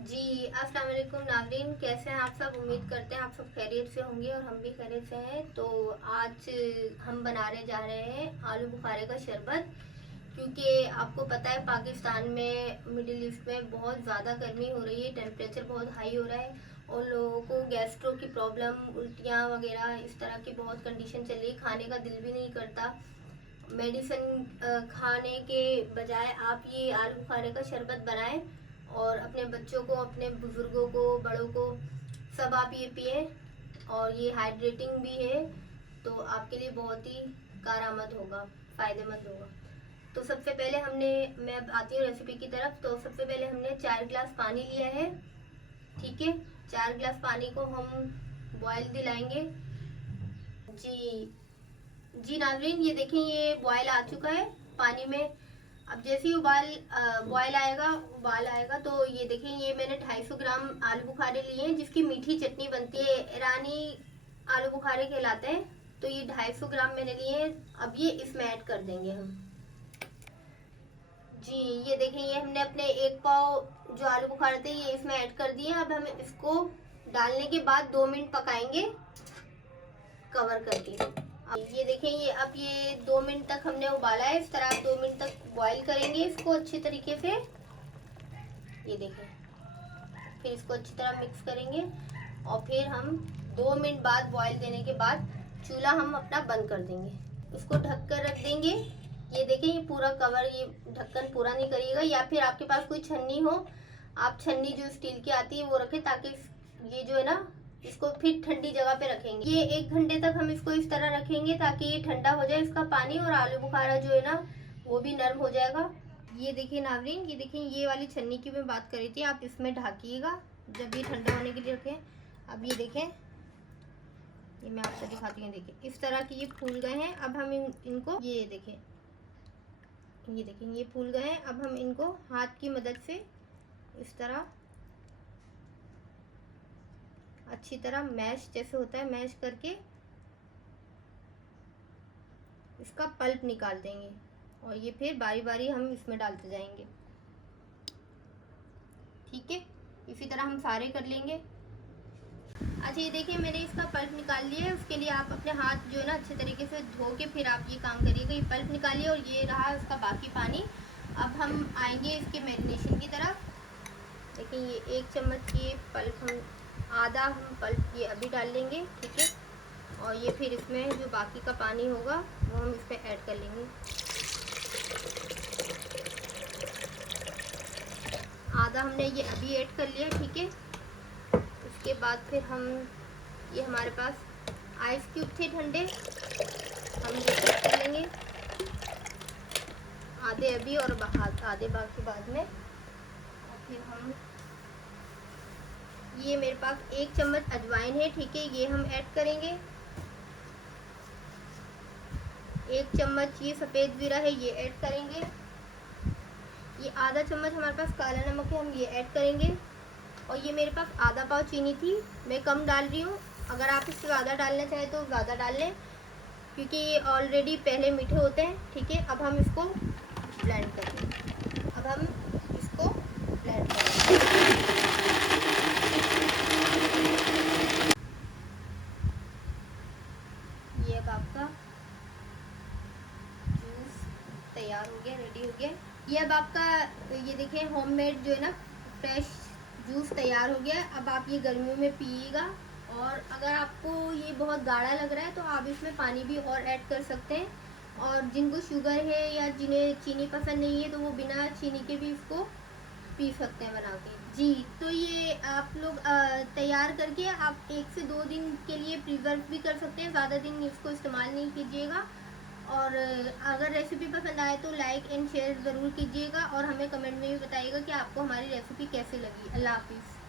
जी, अस्सलाम वालेकुम नाज़रीन, कैसे हैं आप सब। उम्मीद करते हैं आप सब खैरियत से होंगे और हम भी खैरियत से हैं। तो आज हम बनाने जा रहे हैं आलू बुखारे का शरबत। क्योंकि आपको पता है पाकिस्तान में, मिडिल ईस्ट में बहुत ज़्यादा गर्मी हो रही है, टेम्परेचर बहुत हाई हो रहा है और लोगों को गैस्ट्रो की प्रॉब्लम, उल्टियाँ वगैरह इस तरह की बहुत कंडीशन चल रही है। खाने का दिल भी नहीं करता। मेडिसिन खाने के बजाय आप ये आलू बुखारे का शरबत बनाएं और अपने बच्चों को, अपने बुजुर्गों को, बड़ों को, सब आप ये पिए। और ये हाइड्रेटिंग भी है, तो आपके लिए बहुत ही कारआमद होगा, फ़ायदेमंद होगा। तो सबसे पहले मैं अब आती हूँ रेसिपी की तरफ। तो सबसे पहले हमने 4 गिलास पानी लिया है, ठीक है। 4 गिलास पानी को हम बॉयल दिलाएंगे। जी जी नाज़रीन, ये देखें, ये बॉयल आ चुका है पानी में। अब जैसे ही उबाल आएगा तो ये देखें, ये मैंने 250 ग्राम आलू बुखारे लिए हैं जिसकी मीठी चटनी बनती है। ईरानी आलू बुखारे कहलाते हैं। तो ये 250 ग्राम मैंने लिए हैं। अब ये इसमें ऐड कर देंगे हम। जी, ये देखें, ये हमने अपने 1 पाव जो आलू बुखारे थे ये इसमें ऐड कर दिए। अब हम इसको डालने के बाद 2 मिनट पकाएंगे कवर करके। ये देखें, ये 2 मिनट तक हमने उबाला है। इस तरह 2 मिनट तक बॉईल करेंगे इसको अच्छी तरीके से। ये देखें, फिर इसको अच्छी तरह मिक्स करेंगे और फिर हम 2 मिनट बाद बॉईल देने के बाद चूल्हा हम अपना बंद कर देंगे। इसको ढक कर रख देंगे। ये देखें, ये पूरा कवर, ये ढक्कन पूरा नहीं करिएगा। या फिर आपके पास कोई छन्नी हो, आप छन्नी जो स्टील की आती है वो रखें, ताकि ये जो है ना, इसको फिर ठंडी जगह पे रखेंगे। ये 1 घंटे तक हम इसको इस तरह रखेंगे ताकि ये ठंडा हो जाए इसका पानी, और आलू बुखारा जो है ना वो भी नरम हो जाएगा। ये देखिए नाज़रीन, ये देखिए, ये वाली छन्नी की मैं बात कर रही थी, आप इसमें ढाकिएगा जब ये ठंडा होने के लिए रखें। अब ये देखें, ये मैं आपको दिखाती हूँ। देखिए, इस तरह के ये फूल गए हैं। अब हम इनको ये देखें, ये फूल गए हैं। अब हम इनको हाथ की मदद से इस तरह अच्छी तरह मैश, जैसे होता है मैश करके इसका पल्प निकाल देंगे और ये फिर बारी बारी हम इसमें डालते जाएंगे, ठीक है। इसी तरह हम सारे कर लेंगे। अच्छा, ये देखिए, मैंने इसका पल्प निकाल लिया है। उसके लिए आप अपने हाथ जो है ना अच्छे तरीके से धो के फिर आप ये काम करिएगा। ये पल्प निकालिए और ये रहा उसका बाकी पानी। अब हम आएंगे इसके मैरिनेशन की तरफ। देखिए, ये 1 चम्मच ये पल्प आधा हम पल्प ये अभी डाल लेंगे, ठीक है। और ये फिर इसमें जो बाकी का पानी होगा वो हम इसमें ऐड कर लेंगे। आधा हमने ये अभी ऐड कर लिया, ठीक है। उसके बाद फिर हम, ये हमारे पास आइस क्यूब थे ठंडे, हम ये ऐड कर लेंगे। आधे अभी और आधे बाकी बाद में। और फिर हम, ये मेरे पास 1 चम्मच अजवाइन है, ठीक है, ये हम ऐड करेंगे। 1 चम्मच ये सफ़ेद जीरा है, ये ऐड करेंगे। ये आधा चम्मच हमारे पास काला नमक है, हम ये ऐड करेंगे। और ये मेरे पास आधा पाव चीनी थी, मैं कम डाल रही हूँ। अगर आप इससे ज़्यादा डालना चाहें तो ज़्यादा डाल लें, क्योंकि ये ऑलरेडी पहले मीठे होते हैं, ठीक है। अब हम इसको ब्लेंड करेंगे। अब हम इसको ब्लेंड करेंगे। ये अब आपका जूस तैयार हो गया, रेडी हो गया। ये अब आपका, ये देखें, होममेड जो है ना फ्रेश जूस तैयार हो गया। अब आप ये गर्मियों में पिएगा। और अगर आपको ये बहुत गाढ़ा लग रहा है तो आप इसमें पानी भी और ऐड कर सकते हैं। और जिनको शुगर है या जिन्हें चीनी पसंद नहीं है तो वो बिना चीनी के भी इसको पी सकते हैं बना के। जी, तो ये आप लोग तैयार करके आप 1 से 2 दिन के लिए प्रिजर्व भी कर सकते हैं। ज़्यादा दिन इसको इस्तेमाल नहीं कीजिएगा। और अगर रेसिपी पसंद आए तो लाइक एंड शेयर ज़रूर कीजिएगा और हमें कमेंट में भी बताइएगा कि आपको हमारी रेसिपी कैसी लगी। अल्लाह हाफिज़।